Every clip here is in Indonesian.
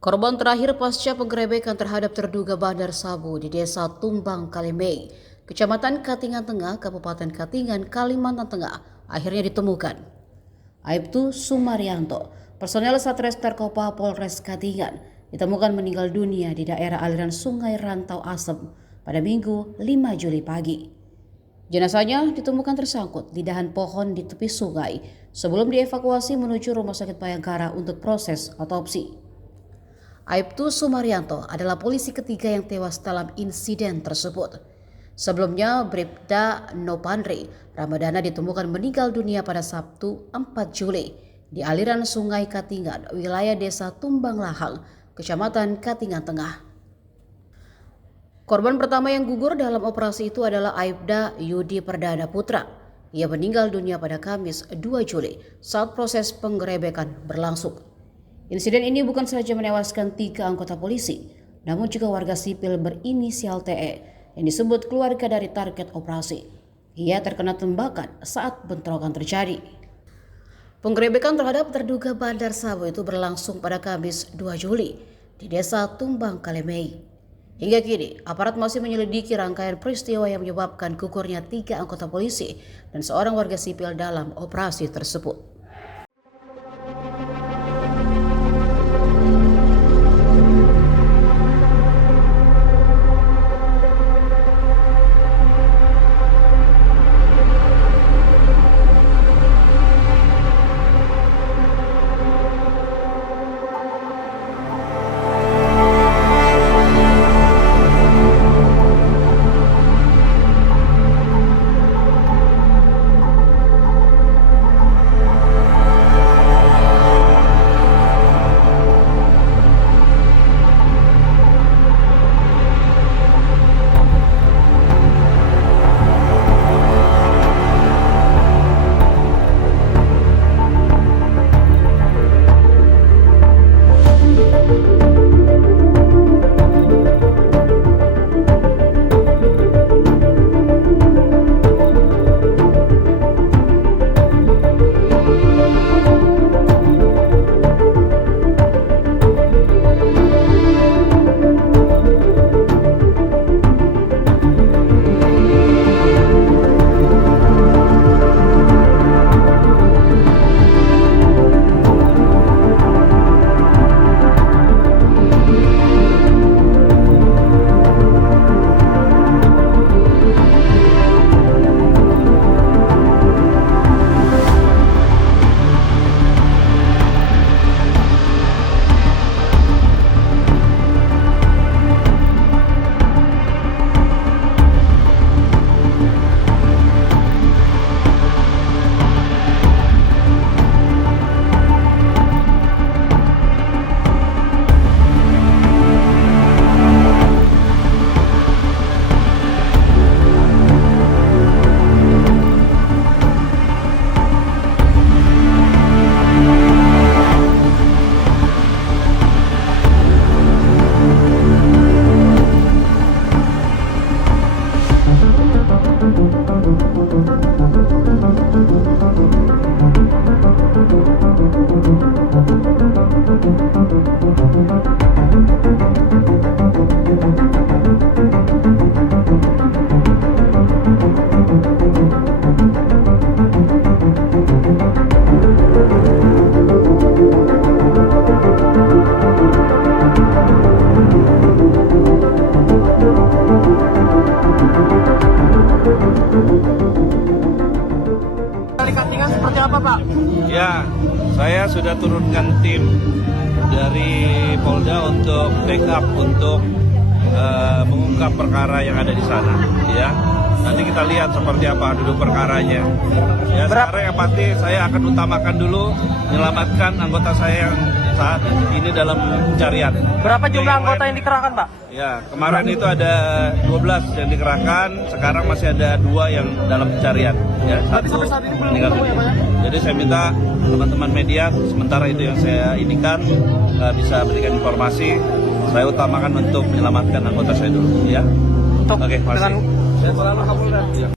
Korban terakhir pasca penggerebekan terhadap terduga bandar sabu di Desa Tumbang Kalimei, Kecamatan Katingan Tengah, Kabupaten Katingan, Kalimantan Tengah, akhirnya ditemukan. Aibtu Sumaryanto, personel Satreskrim Polres Katingan, ditemukan meninggal dunia di daerah aliran Sungai Rantau Asem pada Minggu 5 Juli pagi. Jenazahnya ditemukan tersangkut di dahan pohon di tepi sungai sebelum dievakuasi menuju Rumah Sakit Bayangkara untuk proses otopsi. Aibtu Sumaryanto adalah polisi ketiga yang tewas dalam insiden tersebut. Sebelumnya, Bribda Nopandri Ramadana ditemukan meninggal dunia pada Sabtu 4 Juli di aliran Sungai Katingan, wilayah Desa Tumbang Lahang, Kecamatan Katingan Tengah. Korban pertama yang gugur dalam operasi itu adalah Aibda Yudi Perdana Putra. Ia meninggal dunia pada Kamis 2 Juli saat proses penggerebekan berlangsung. Insiden ini bukan saja menewaskan 3 anggota polisi, namun juga warga sipil berinisial TE yang disebut keluarga dari target operasi. Ia terkena tembakan saat bentrokan terjadi. Penggerebekan terhadap terduga bandar sabu itu berlangsung pada Kamis 2 Juli di Desa Tumbang Kalimei. Hingga kini, aparat masih menyelidiki rangkaian peristiwa yang menyebabkan gugurnya 3 anggota polisi dan seorang warga sipil dalam operasi tersebut. Dari Katingan seperti apa, Pak? Ya, saya sudah turunkan tim dari Polda untuk backup untuk mengungkap perkara yang ada di sana. Ya, nanti kita lihat seperti apa duduk perkaranya. Ya, sekarang yang pasti saya akan utamakan dulu menyelamatkan anggota saya yang saat ini dalam pencarian. Berapa jumlah anggota yang dikerahkan, Pak? Ya, kemarin itu ada 12 yang dikerahkan, sekarang masih ada 2 yang dalam pencarian. Ya, satu saat ini belum meninggal ketemu ya, Pak, ya? Jadi saya minta teman-teman media, sementara itu yang saya indikan bisa berikan informasi. Saya utamakan untuk menyelamatkan anggota saya dulu, ya. Oke, makasih. Saya selalu Kapolda. Ya.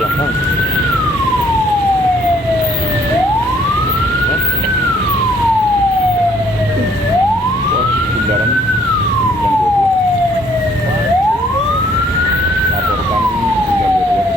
belakang. Bundaran 922. Laporkan 922 ke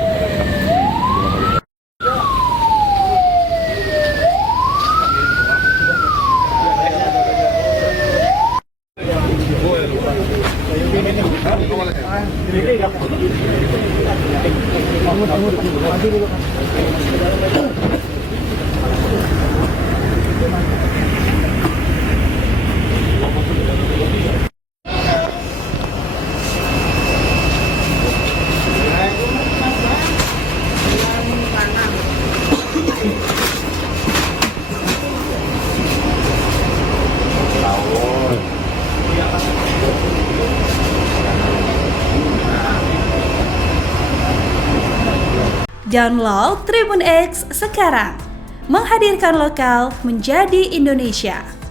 Download Tribun X sekarang, menghadirkan lokal menjadi Indonesia.